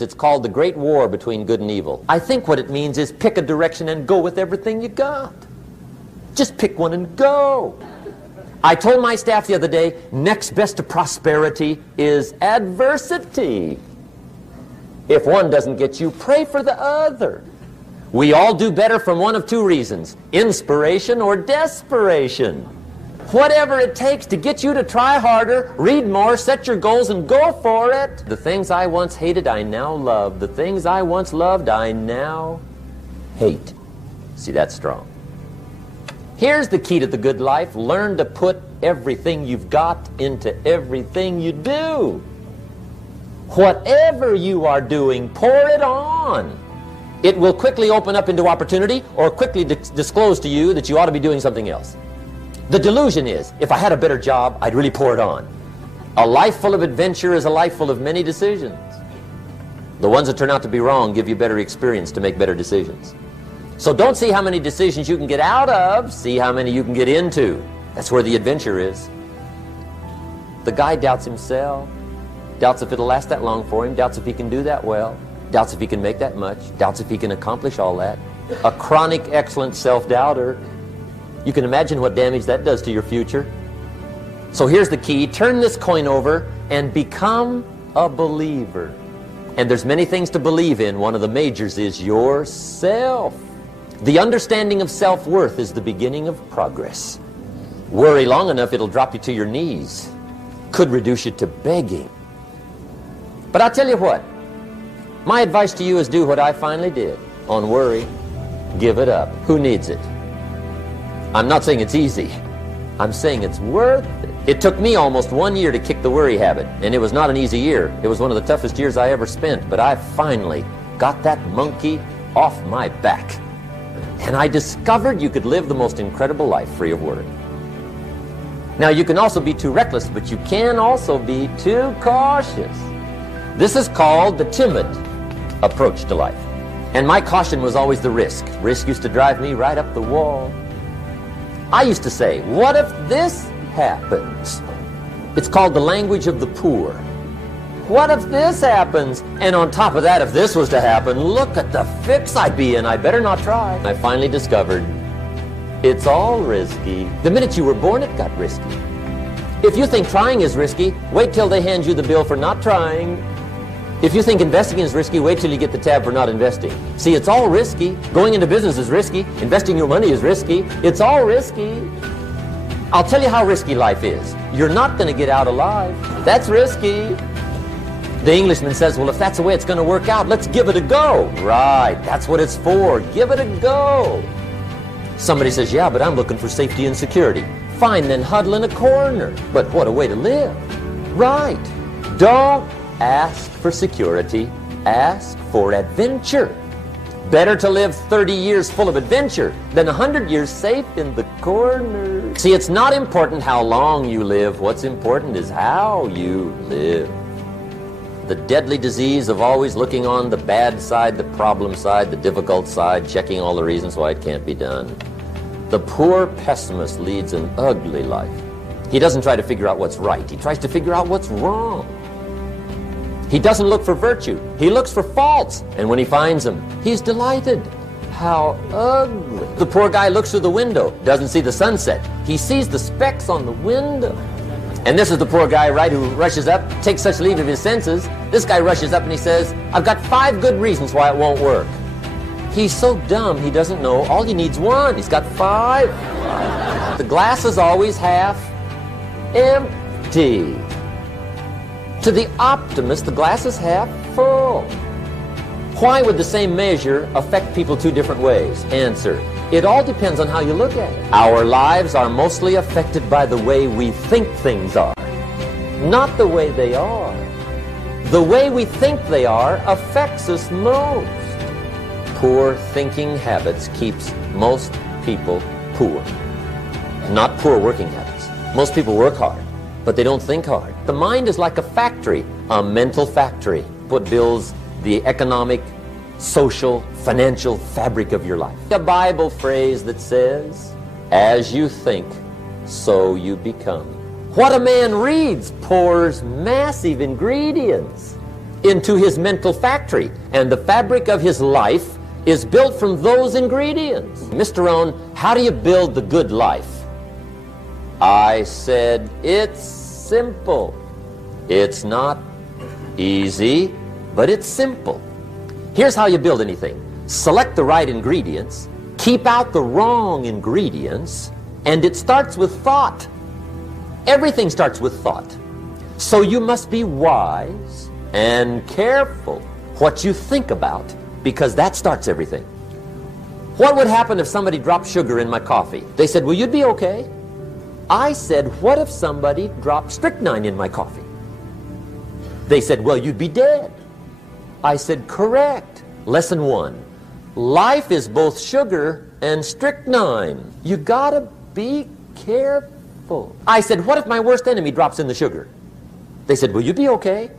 It's called the Great War between good and evil. I think what it means is pick a direction and go with everything you got. Just pick one and go. I told my staff the other day, next best to prosperity is adversity. If one doesn't get you, pray for the other. We all do better from one of two reasons, inspiration or desperation. Whatever it takes to get you to try harder, read more, set your goals, and go for it. The things I once hated, I now love. The things I once loved, I now hate. See, that's strong. Here's the key to the good life. Learn to put everything you've got into everything you do. Whatever you are doing, pour it on. It will quickly open up into opportunity or quickly disclose to you that you ought to be doing something else. The delusion is, if I had a better job, I'd really pour it on. A life full of adventure is a life full of many decisions. The ones that turn out to be wrong give you better experience to make better decisions. So don't see how many decisions you can get out of, see how many you can get into. That's where the adventure is. The guy doubts himself, doubts if it'll last that long for him, doubts if he can do that well, doubts if he can make that much, doubts if he can accomplish all that. A chronic, excellent self-doubter. You can imagine what damage that does to your future. So here's the key. Turn this coin over and become a believer. And there's many things to believe in. One of the majors is yourself. The understanding of self-worth is the beginning of progress. Worry long enough, it'll drop you to your knees. Could reduce you to begging. But I'll tell you what. My advice to you is do what I finally did. On worry, give it up. Who needs it? I'm not saying it's easy. I'm saying it's worth it. It took me almost 1 year to kick the worry habit, and it was not an easy year. It was one of the toughest years I ever spent, but I finally got that monkey off my back. And I discovered you could live the most incredible life free of worry. Now, you can also be too reckless, but you can also be too cautious. This is called the timid approach to life. And my caution was always the risk. Risk used to drive me right up the wall. I used to say, what if this happens? It's called the language of the poor. What if this happens? And on top of that, if this was to happen, look at the fix I'd be in. I better not try. I finally discovered it's all risky. The minute you were born, it got risky. If you think trying is risky, wait till they hand you the bill for not trying. If you think investing is risky, wait till you get the tab for not investing. See, it's all risky. Going into business is risky. Investing your money is risky. It's all risky. I'll tell you how risky life is. You're not going to get out alive. That's risky. The Englishman says, well, if that's the way it's going to work out, let's give it a go. Right, that's what it's for. Give it a go. Somebody says, yeah, but I'm looking for safety and security. Fine, then huddle in a corner. But what a way to live. Right. Don't ask for security, ask for adventure. Better to live 30 years full of adventure than 100 years safe in the corner. See, it's not important how long you live. What's important is how you live. The deadly disease of always looking on the bad side, the problem side, the difficult side, checking all the reasons why it can't be done. The poor pessimist leads an ugly life. He doesn't try to figure out what's right. He tries to figure out what's wrong. He doesn't look for virtue. He looks for faults. And when he finds them, he's delighted. How ugly. The poor guy looks through the window, doesn't see the sunset. He sees the specks on the window. And this is the poor guy, right, who rushes up, takes such leave of his senses. This guy rushes up and he says, I've got 5 good reasons why it won't work. He's so dumb he doesn't know all he needs 1. He's got 5. The glass is always half empty. To the optimist, the glass is half full. Why would the same measure affect people 2 different ways? Answer, it all depends on how you look at it. Our lives are mostly affected by the way we think things are, not the way they are. The way we think they are affects us most. Poor thinking habits keeps most people poor, not poor working habits. Most people work hard, but they don't think hard. The mind is like a factory, a mental factory. What builds the economic, social, financial fabric of your life. A Bible phrase that says, as you think, so you become. What a man reads pours massive ingredients. into his mental factory, and the fabric of his life is built from those ingredients. Mr. Rohn, how do you build the good life? I said, it's simple. It's not easy, but it's simple. Here's how you build anything. Select the right ingredients, keep out the wrong ingredients, and it starts with thought. Everything starts with thought. So you must be wise and careful what you think about, because that starts everything. What would happen if somebody dropped sugar in my coffee? They said, well, you'd be okay. I said, what if somebody dropped strychnine in my coffee? They said, well, you'd be dead. I said, correct. Lesson 1. Life is both sugar and strychnine. You gotta be careful. I said, what if my worst enemy drops in the sugar? They said, will you be okay?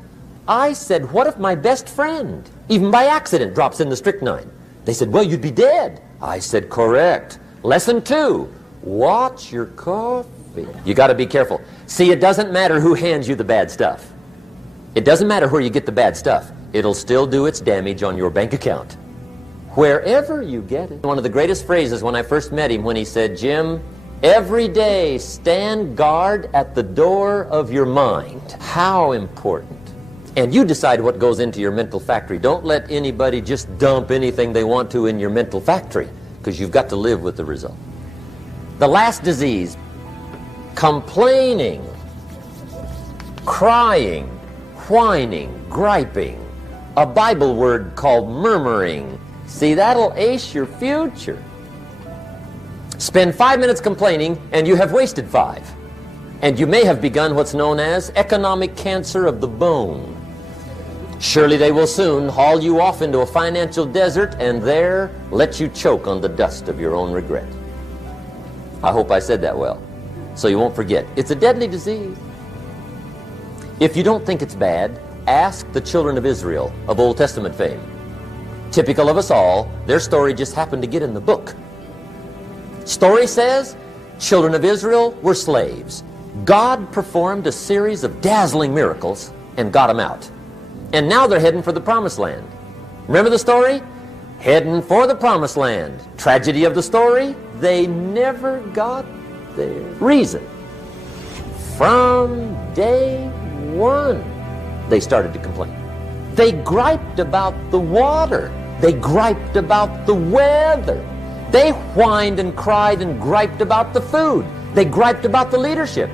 I said, what if my best friend, even by accident, drops in the strychnine? They said, well, you'd be dead. I said, correct. Lesson 2, watch your coffee. You got to be careful. See, it doesn't matter who hands you the bad stuff. It doesn't matter where you get the bad stuff. It'll still do its damage on your bank account, wherever you get it. One of the greatest phrases when I first met him, when he said, Jim, every day stand guard at the door of your mind. How important. And you decide what goes into your mental factory. Don't let anybody just dump anything they want to in your mental factory, because you've got to live with the result. The last disease, complaining, crying, whining, griping, a Bible word called murmuring. See, that'll ace your future. Spend 5 minutes complaining and you have wasted 5. And you may have begun what's known as economic cancer of the bone. Surely they will soon haul you off into a financial desert and there let you choke on the dust of your own regret. I hope I said that well, so you won't forget. It's a deadly disease. If you don't think it's bad, ask the children of Israel of Old Testament fame. Typical of us all, their story just happened to get in the book. Story says, children of Israel were slaves. God performed a series of dazzling miracles and got them out. And now they're heading for the promised land. Remember the story? Heading for the promised land. Tragedy of the story, they never got there. Reason, from day one, they started to complain. They griped about the water. They griped about the weather. They whined and cried and griped about the food. They griped about the leadership.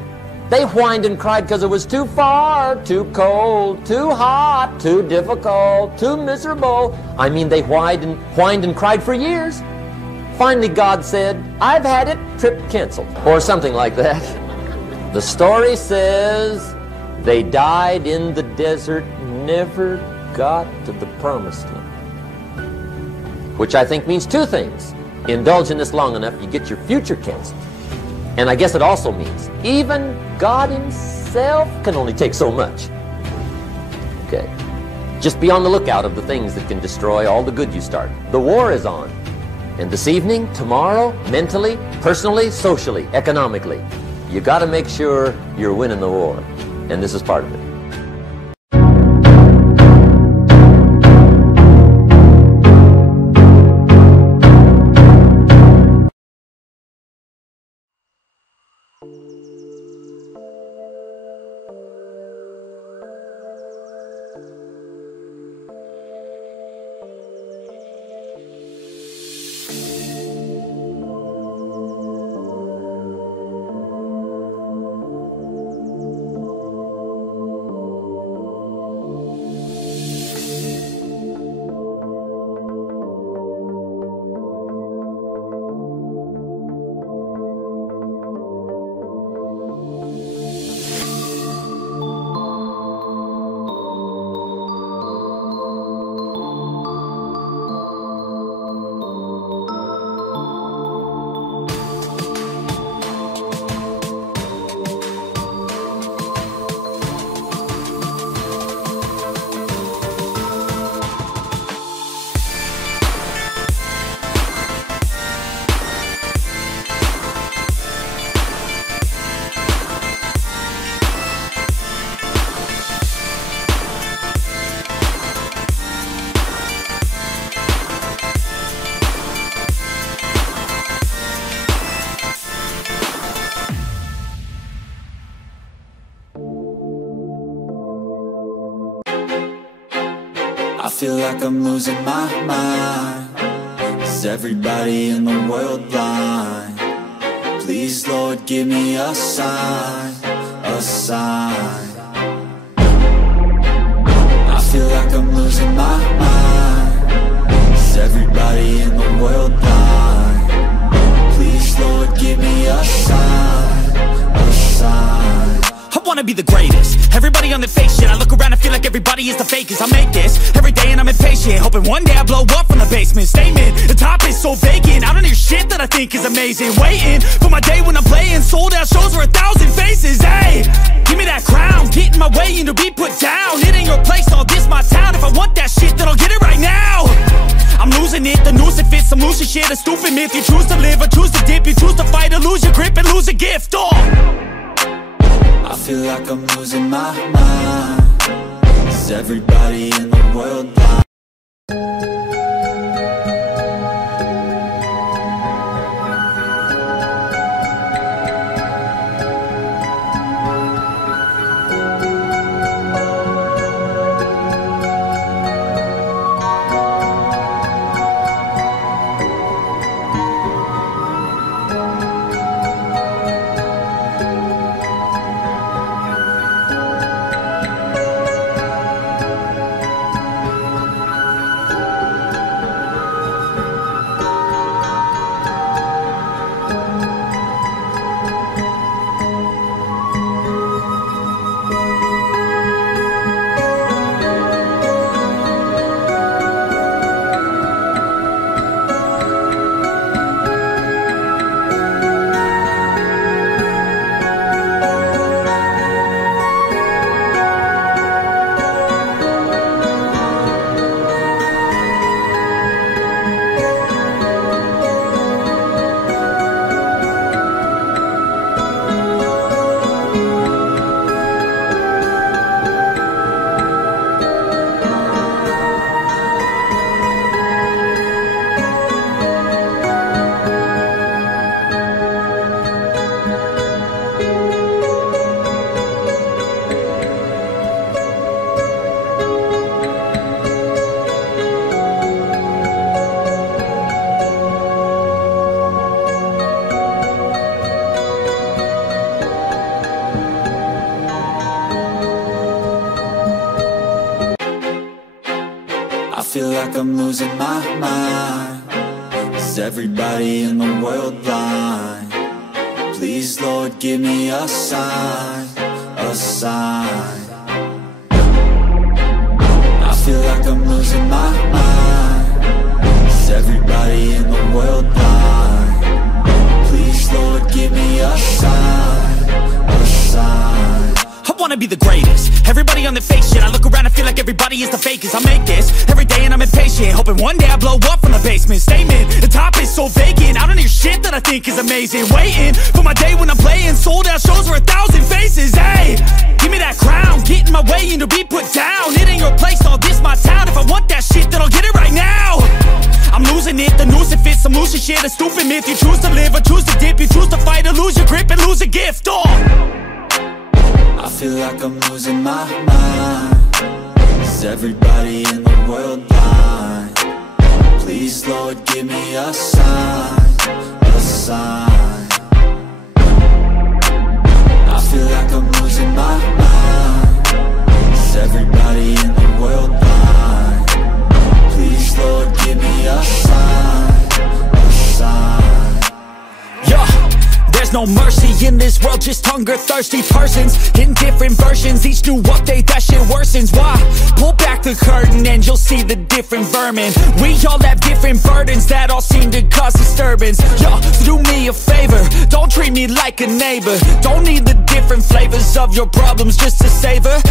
They whined and cried because it was too far, too cold, too hot, too difficult, too miserable. I mean, they whined and cried for years. Finally, God said, I've had it, trip canceled, or something like that. The story says they died in the desert, never got to the promised land. Which I think means 2 things. Indulge in this long enough, you get your future canceled. And I guess it also means even God himself can only take so much. Okay. Just be on the lookout of the things that can destroy all the good you start. The war is on. And this evening, tomorrow, mentally, personally, socially, economically, you got to make sure you're winning the war. And this is part of it. I feel like I'm losing my mind. Is everybody in the world blind? Please, Lord, give me a sign, a sign. I feel like I'm losing my mind. Is everybody in the world blind? Please, Lord, give me a sign, a sign. I wanna be the greatest. Everybody on the fake shit. I look around and feel like everybody is the fakest. I make this every day and I'm impatient, hoping one day I blow up from the basement. Statement, the top is so vacant. I don't hear shit that I think is amazing. Waiting for my day when I'm playing sold out shows for 1,000 faces. Hey, give me that crown, get in my way and to be put down. It ain't your place, all this my town. If I want that shit, then I'll get it right now. I'm losing it, the noose it fits. I'm losing shit, a stupid myth. You choose to live or choose to dip. You choose to fight or lose your grip and lose a gift. I feel like I'm losing my mind. Is everybody in the world blind? I feel like I'm losing my mind. Is everybody in the world blind? Please, Lord, give me a sign, a sign. I feel like I'm losing my mind. Is everybody in the world blind? Please, Lord, give me a sign, a sign. I wanna be the greatest. Everybody on the fake shit. I look around and feel like everybody is the fakest. I make this every day and I'm impatient, hoping one day I blow up from the basement. Statement, the top is so vacant. I don't hear shit that I think is amazing. Waiting for my day when I'm playing sold out shows for 1,000 faces. Hey, give me that crown, get in my way and to be put down. It ain't your place, all this my town. If I want that shit, then I'll get it right now. I'm losing it, the noose it fits. I'm losing shit, a stupid myth. You choose to live or choose to dip. You choose to fight or lose your grip and lose a gift. I feel like I'm losing my mind. Is everybody in the world blind? Please, Lord, give me a sign, a sign. I feel like I'm losing my mind. Is everybody in the world blind? Please, Lord, give me a sign, a sign. There's no mercy in this world, just hunger-thirsty persons in different versions. Each new update, that shit worsens. Why? Pull back the curtain and you'll see the different vermin. We all have different burdens that all seem to cause disturbance. Yo, so do me a favor, don't treat me like a neighbor. Don't need the different flavors of your problems just to savor.